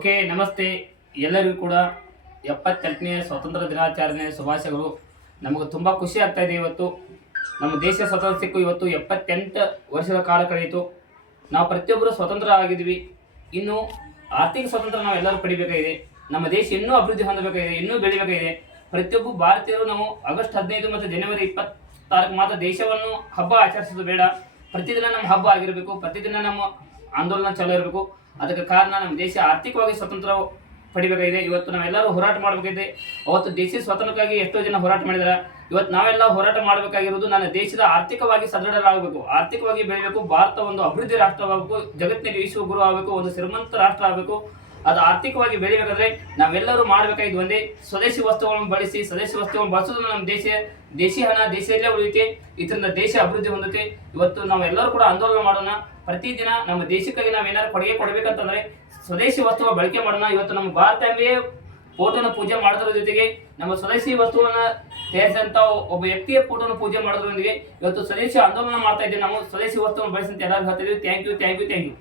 Okay, ನಮಸ್ತೆ ಎಲ್ಲರಿಗೂ ಕೂಡ 78ನೇ ಸ್ವಾತಂತ್ರ್ಯ ದಿನಾಚರಣೆ ಶುಭಾಶಯಗಳು. ನಮಗೆ ತುಂಬ ಖುಷಿ ಆಗ್ತಾ ಇದೆ. ಇವತ್ತು ನಮ್ಮ ದೇಶ ಸ್ವತಂತ್ರ ಸಿಕ್ಕು ಇವತ್ತು 78 ವರ್ಷದ ಕಾಲ ಕಳೆಯಿತು. ನಾವು ಪ್ರತಿಯೊಬ್ಬರು ಸ್ವತಂತ್ರ ಆಗಿದ್ವಿ. ಇನ್ನು ಆರ್ಥಿಕ ಸ್ವಾತಂತ್ರ್ಯ ನಾವು ಎಲ್ಲರೂ ಪಡಿಬೇಕಾಗಿದೆ. ನಮ್ಮ ದೇಶ ಇನ್ನೂ ಅಭಿವೃದ್ಧಿ ಹೊಂದಬೇಕಾಗಿದೆ, ಇನ್ನೂ ಬೆಳಿಬೇಕಾಗಿದೆ. ಪ್ರತಿಯೊಬ್ಬ ಭಾರತೀಯರು ನಾವು ಆಗಸ್ಟ್ 15 ಮತ್ತು ಜನವರಿ 26 ಮಾತ್ರ ದೇಶವನ್ನು ಹಬ್ಬ ಆಚರಿಸೋದು ಬೇಡ. ಪ್ರತಿದಿನ ನಮ್ಮ ಹಬ್ಬ ಆಗಿರಬೇಕು, ಪ್ರತಿದಿನ ನಮ್ಮ ಆಂದೋಲನ ಚಾಲೂ ಇರಬೇಕು. ಅದಕ್ಕೆ ಕಾರಣ ನಮ್ಮ ದೇಶ ಆರ್ಥಿಕವಾಗಿ ಸ್ವತಂತ್ರ ಪಡಿಬೇಕಾಗಿದೆ. ಇವತ್ತು ನಾವೆಲ್ಲರೂ ಹೋರಾಟ ಮಾಡಬೇಕಿದೆ. ಅವತ್ತು ದೇಶ ಸ್ವಾತಂತ್ರ್ಯಕ್ಕಾಗಿ ಎಷ್ಟೋ ಜನ ಹೋರಾಟ ಮಾಡಿದಾರೆ. ಇವತ್ತು ನಾವೆಲ್ಲ ಹೋರಾಟ ಮಾಡಬೇಕಾಗಿರೋದು ನನ್ನ ದೇಶದ ಆರ್ಥಿಕವಾಗಿ ಸದೃಢರಾಗಬೇಕು, ಆರ್ಥಿಕವಾಗಿ ಬೆಳಿಬೇಕು. ಭಾರತ ಒಂದು ಅಭಿವೃದ್ಧಿ ರಾಷ್ಟ್ರವಾಗಬೇಕು, ಜಗತ್ತಿನಲ್ಲಿ ವಿಶ್ವ ಗುರು ಆಗಬೇಕು, ಒಂದು ಶ್ರೀಮಂತ ರಾಷ್ಟ್ರ ಆಗಬೇಕು. ಅದು ಆರ್ಥಿಕವಾಗಿ ಬೆಳಿಬೇಕಾದ್ರೆ ನಾವೆಲ್ಲರೂ ಮಾಡಬೇಕಾಗಿದ್ದು ಒಂದೇ, ಸ್ವದೇಶಿ ವಸ್ತುಗಳನ್ನು ಬಳಸಿ. ಸ್ವದೇಶಿ ವಸ್ತುಗಳನ್ನು ಬಳಸೋದು ನಮ್ಮ ದೇಶಿ ಹಣ ದೇಶದಲ್ಲೇ ಉಳಿಯುತ್ತೆ. ಇದರಿಂದ ದೇಶ ಅಭಿವೃದ್ಧಿ ಹೊಂದುತ್ತೆ. ಇವತ್ತು ನಾವೆಲ್ಲರೂ ಕೂಡ ಆಂದೋಲನ ಮಾಡೋಣ. ಪ್ರತಿದಿನ ನಮ್ಮ ದೇಶಕ್ಕಾಗಿ ನಾವೇನಾದ್ರು ಕೊಡುಗೆ ಕೊಡಬೇಕಂತಂದ್ರೆ ಸ್ವದೇಶಿ ವಸ್ತುಗಳ ಬಳಕೆ ಮಾಡೋಣ. ಇವತ್ತು ನಮ್ಮ ಭಾರತಾಂಬೆಯೇ ಫೋಟೋನ ಪೂಜೆ ಮಾಡೋದ್ರ ಜೊತೆಗೆ ನಮ್ಮ ಸ್ವದೇಶಿ ವಸ್ತುವನ್ನ ತಯಾರಿಸಿದಂತ ಒಬ್ಬ ವ್ಯಕ್ತಿಯ ಫೋಟೋನ ಪೂಜೆ ಮಾಡೋದ್ರೊಂದಿಗೆ ಇವತ್ತು ಸ್ವದೇಶಿ ಆಂದೋಲನ ಮಾಡ್ತಾ ಇದ್ದೇವೆ. ನಾವು ಸ್ವದೇಶಿ ವಸ್ತುವನ್ನು ಬಳಸಿ ಅಂತ ಎಲ್ಲರಿಗೂ ಹೇಳ್ತಿದ್ದೀವಿ. Thank you.